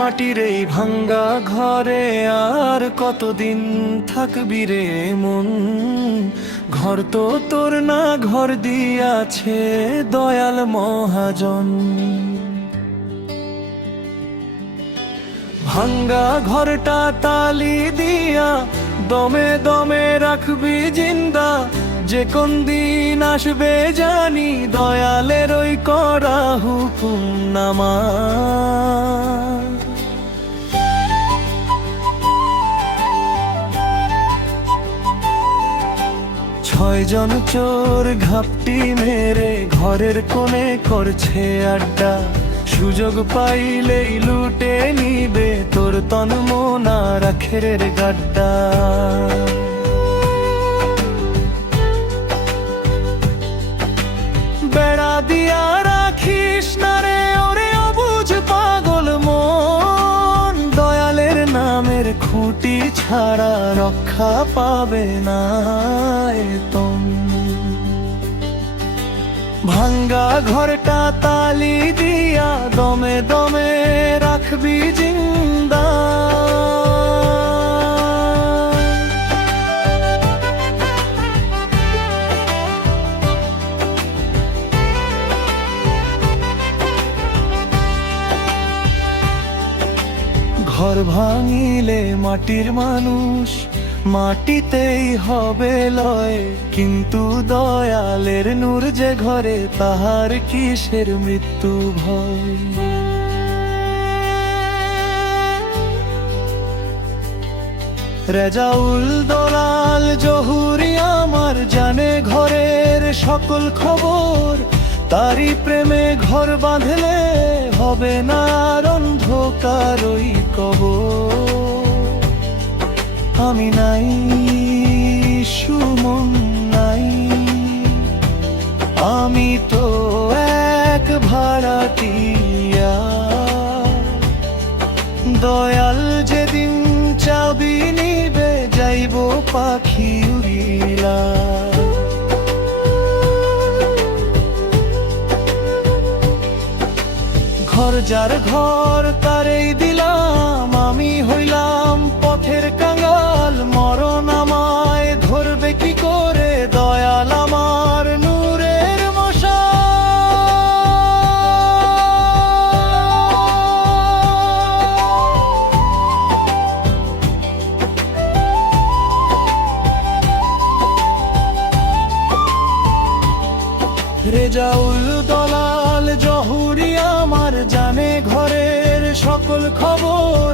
মাটির এই ভাঙ্গা ঘরে আর কতদিন থাকবি রে মন? ঘর তো তোর না, ঘর দিয়াছে দয়াল মহাজন। ভাঙ্গা ঘরটা তালি দিয়া দমে দমে রাখবি জিন্দা, যে কোন দিন আসবে জানি দয়ালের ওই করা হুকুম নামা। ছয়জন চোর ঘাপটি মেরে ঘরের কোণে করছে আড্ডা, সুযোগ পাইলেই লুটে নিবে তোর তন মন আর আখেরের গাড্ডা। বেড়া দিয়া রাখিস না রে ওরে অবুঝ পাগল মন, দয়ালের নামের খুঁটি ছাড়া রক্ষা পাবে না এতন। ভাঙ্গা ঘরটা তালি দিয়া দমে দমে রাখবি জিন্দা। ঘর ভাঙিলে মাটির মানুষ মাটিতেই হবে লয়, কিন্তু দয়ালের নূর যে ঘরে তাহার কিসের মৃত্যু ভয়। রেজাউল দলাল জহুরি আমার জানে ঘরের সকল খবর, তারি প্রেমে ঘর বাঁধলে হবে না আর অন্ধকার ওই কবর। আমি নাই, সুমন নাই, আমি তো এক ভাড়াটিয়া। দয়াল যেদিন চাবি নিবে যাইব পাখি উড়িলা। ঘর যার ঘর তারেই দিলাম, আমি হইলাম পথের কাঙ্গাল। মরণ আমায় ধরবে কি করে, দয়াল আমার নূরের মশাল। রেজাউল দলাল জহুরি আমার জানে ঘরের সকল খবর।